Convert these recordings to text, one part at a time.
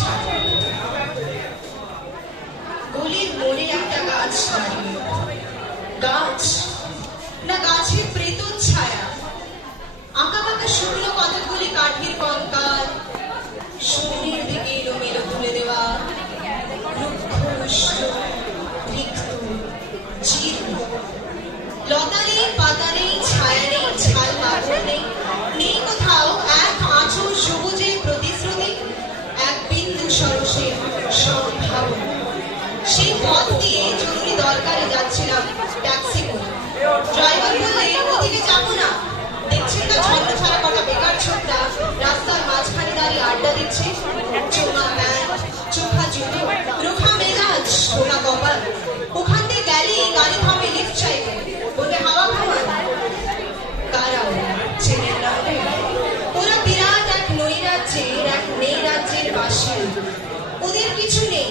ছাড়া। গলির মোড়ে একটা গাছ দাঁড়িয়ে, গাছ না গাছের প্রেত ছায়া, আঁকা বাঁকা শুকনো কতকগুলি কাঠের কঙ্কাল, শরীরের দিকে এলোমেলো তুলে দেওয়া, রুক্ষ রিক্ত জীর্ণ, লতা নেই, পাতা নেই, ছায়া নেই, ছাল বাকড় নেই, নেই কোথাও এক আঁচল সবুজে প্রতিশ্রুতি, এক বিন্দু সরসে সম্ভাবনা। সেই পথ দিয়ে জরুরি দরকারে যাচ্ছিলাম ট্যাক্সি করে। ড্রাইভার বললে ওদিকে যাবো না, দেখছেন না ছন্ন ছাড়া কটা বেকার ছোকরা রাস্তার মাঝখানে দাঁড়িয়ে আড্ডা দিচ্ছে, চোমা প্যান্ট, চোখা জুতো, রোখা মেজাজ, ঢোলা কপাল। ওখান দিয়ে গেলেই গাড়ি থামে, লিফট চাইবে, বলবে হাওয়া খাওয়ান। কারা চেনেন না? ওরা বিরাট এক নৈরাজ্যের, এক নেই রাজ্যের বাসিন্দা। ওদের কিছু নেই,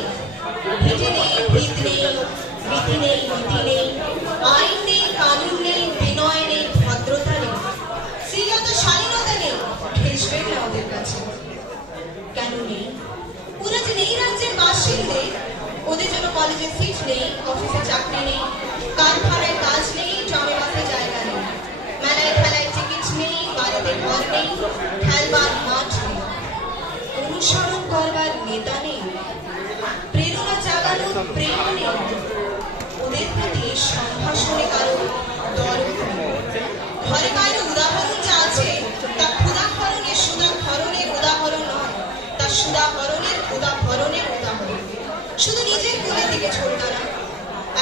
ভিটে নেই, ভিত নেই, রীতি নেই, নীতি নেই, আইন নেই, কানুন নেই, বিনয় নেই, ভদ্রতা নেই, শ্রীলতা শালীনতা নেই। ঘেসবেন না ওদের কাছে। কেন নেই? ওরা যে নেই রাজ্যের বাসিন্দে। ওদের জন্য কলেজে সিট নেই, অফিসে চাকরি নেই, কারখানায় কাজ নেই, ট্রামে বাসে জায়গা নেই, মেলায় খেলায় টিকিট নেই, বাড়িতে ঘর নেই, খেলবার মাঠ নেই, অনুসরণ করবার নেতা নেই, প্রেরণা জাগানো প্রেম নেই, ওদের প্রতি সম্ভাষণে কারো দরদ নেই। ঘরে বাইরে উদাহরণ যা আছে তা ক্ষুদাহরণের সুদাহরণের উদাহরণ নয়, তা সুদাহরণের উদাহরণের উদাহরণ। শুধু নিজের কোলের দিকে ছোটটা না,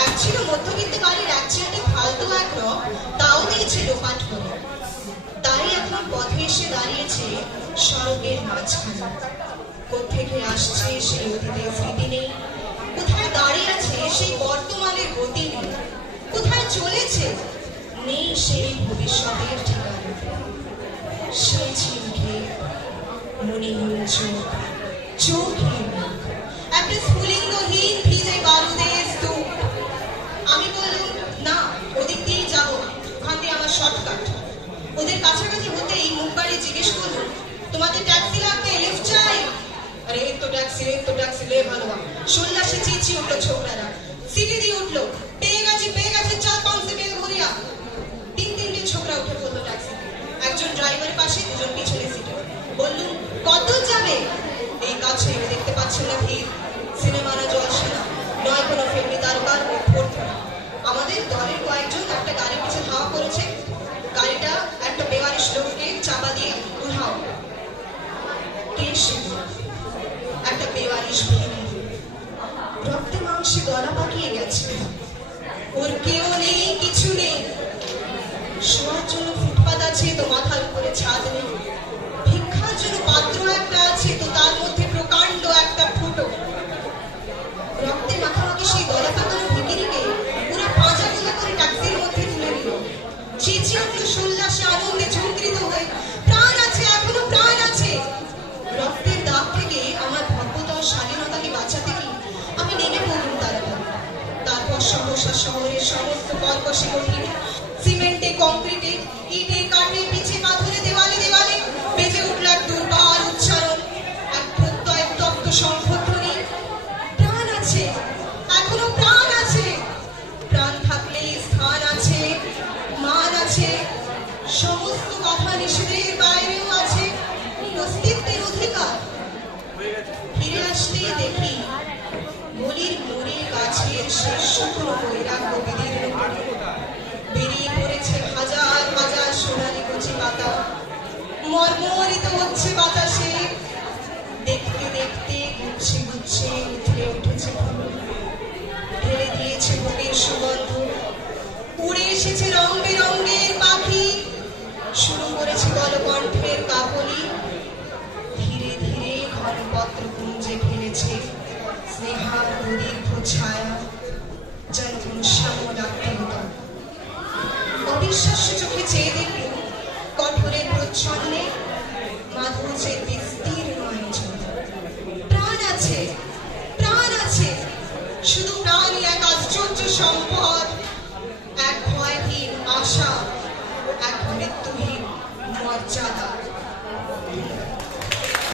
এক ছিল মধ্যবিত্ত বাড়ির এক ছেলে ফালতু এক রক, তাও দিয়েছে লোপাট করে। তাই এখন পথে এসে দাঁড়িয়েছে সড়কের মাঝখানে। কোত্থেকে আসছে সেই অতীতের স্মৃতি নেই, কোথায় দাঁড়িয়ে আছে সেই বর্তমানের গতি নেই, কোথায় চলেছে নেই সেই ভবিষ্যতের ঠিকানা। সেই ছিনকে মনেহীন চোখ, চোখহীন মুখ, একটা স্ফুলিঙ্গহীন ভিজে বারুদের স্তূপ। আমি বললাম না, ওদিক দিয়েই যাবো, ওখান দিয়ে আমার শর্টকাট। ওদের কাছাকাছি হতেই মুখ বাড়ি জিজ্ঞেস করলো, তোমাদের ট্যাক্সি লাগবে, লিফট চাই? আরে এই তো ট্যাক্সি লে ভালো। সোল্লাসে চেঁচিয়ে উঠলো ছোকরারা, সিটি দিয়ে উঠলো, পেয়ে গেছে 4-5 বেগ ভরিয়া। তিনটে ছোকরা উঠে পড়লো ট্যাক্সিতে, একজন ড্রাইভারের পাশে, দুজন পিছনে সিটে। বললুম কত যাবে? এই কাছে দেখতে পাচ্ছেন না ভিড়, সিনেমা না জলসে না, নয় কোনো ফিল্মি তারকার ভোট। আমাদের দলের কয়েকজন একটা গাড়ির পিছে ধাওয়া করেছে, গাড়িটা একটা বেওয়ারিশ লোককে চাপা দিয়ে উঠাও। কে সে? একটা বেওয়ারিশ ভূমি, রক্তে মাংসে গলা পাকিয়ে গেছে, ওর কেউ নেই, কিছু নেই। শোয়ার জন্য ফুটপাত আছে তো মাথার উপরে ছাদ নেই, ভিক্ষার জন্য পাত্র একটা আছে তো তার মধ্যে প্রকাণ্ড একটা ফুটো। রক্তে মাখামাখি সেই গলা পাকানো ভিখিরিকে পুরো পাঁজা গোলা করে ট্যাক্সির মধ্যে তুলে নিল। চেঁচিয়ে উঠল সোল্লাসে আনন্দে ঝঙ্কৃত হয়ে, প্রাণ আছে, এখনো প্রাণ আছে। রক্তের দাগ থেকে আমার ভব্যতা ও স্বাধীনতাকে বাঁচাতে কি আমি নেমে পড়লুম তাড়াতাড়ি। তারপর সহসা শহরের সমস্ত কর্কশে কঠিন, সিমেন্টে, কংক্রিটে, ইটে, কাঠে, পিছে, পাথরে, দেওয়ালে দেওয়ালে বেজে উঠল এক দুর্বার উচ্চারণ, এক প্রত্যয় তপ্ত শঙ্খধ্বনি। প্রাণ আছে, এখনো প্রাণ আছে। প্রাণ থাকলে স্থান আছে, মান আছে, সমস্ত কথা নিষেধের বাইরেও আছে অস্তিত্বের অধিকার। ফিরে আসতেই দেখি গলির মোড়ে গাছের শেষ শুকনো বৈরাগ্য বিদীর্ণ করে বেরিয়ে পড়েছে হাজার হাজার সোনালি কচি পাতা, মর্মরিত হচ্ছে বাতাসে। দেখতে দেখতে গুচ্ছে গুচ্ছে উঠে উঠেছে ফুল, ঢেলে দিয়েছে বুকের সুগন্ধ, উড়ে এসেছে রং বেরঙের পাখি, শুরু করেছে গলকণ্ঠের কাকলি। ধীরে ধীরে ঘনপত্র কুঞ্জে ফেলেছে স্নেহার দীর্ঘ ছায়া, যেন কোন শ্যামল আত্মীয়তা। অবিশ্বাস্য চোখে চেয়ে দেখল কঠোরের প্রচ্ছন্নে মাধুর্যের বিস্তীর্ণ আয়োজন। প্রাণ আছে, শুধু প্রাণই এক আশ্চর্য সম্পদ।